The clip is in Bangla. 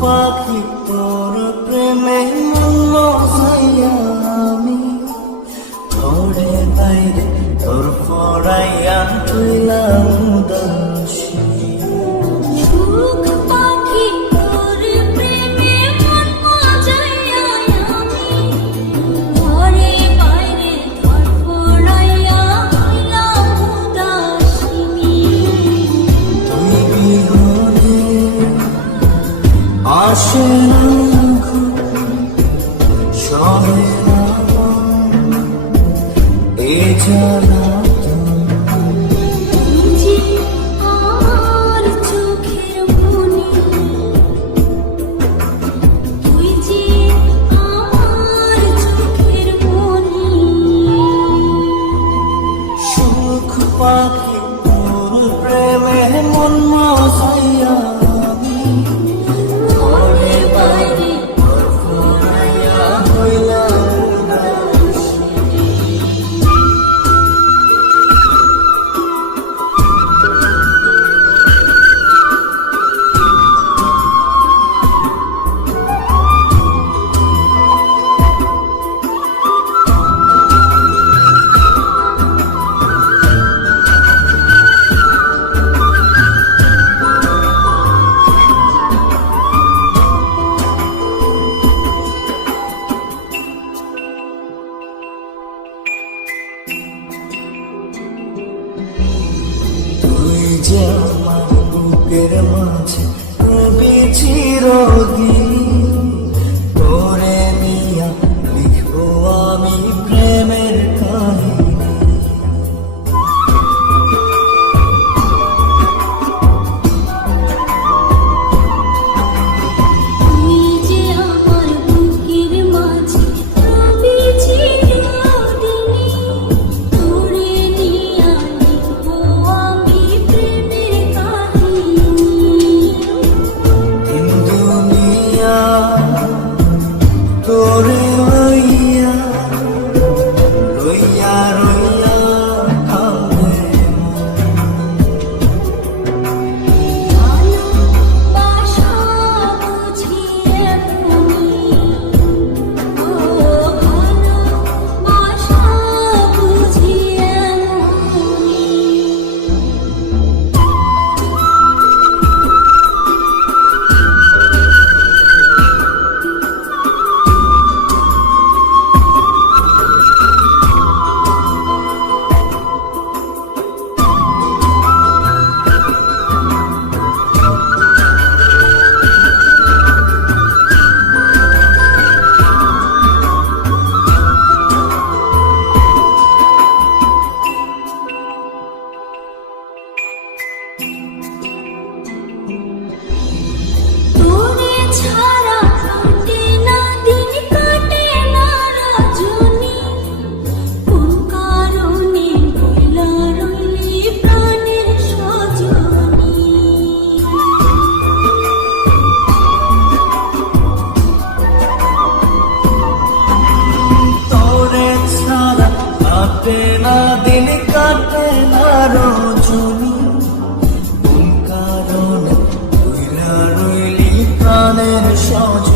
পাখি তোর প্রেমে মন মজাইয়া আমি ঘরে বাইরে তোর পড়াইয়া হইলাম উদাসী। সুখ পাখি তোর প্রেমে মন মজাইয়া আমি ঘরে বাইরে তোর পড়াইয়া হইলাম উদাসিনী। তুই বিহনে আসে না ঘুম, সহে না মন এ জ্বালাতন। তুই যে আমার চোখের মনি, তুই যে আমার চোখের মনি। সুখ পাখি তোর প্রেমে মন মজাইয়া আমি ঘরে বাইরে তোর পড়াইয়া হইলাম উদাসী। তুই যে আমার বুকের মাঝে রবি চিরদিন, তোরে নিয়া লিখবো আমি প্রেমের কাহিনী। তুই যে আমার বুকের মাঝে রবি চিরদিনী, তোরে নিয়া লিখবো আমি প্রেমের কাহিনী। দিন দুনিয়া তোরে লইয়া রইয়া রইয়া কান্দে ভালোবাসা বুঝি এমনি, ও ভালোবাসা বুঝি এমনি। তোরে ছাড়া কাটে না দিন, কাটে না রজনী, কোন কারণে ভুলা রইলি প্রাণের সজনী। তোরে ছাড়া কাটে না দিন, কাটে না রজনী, কোন কারণে তুই রইলি প্রাণের সজনী।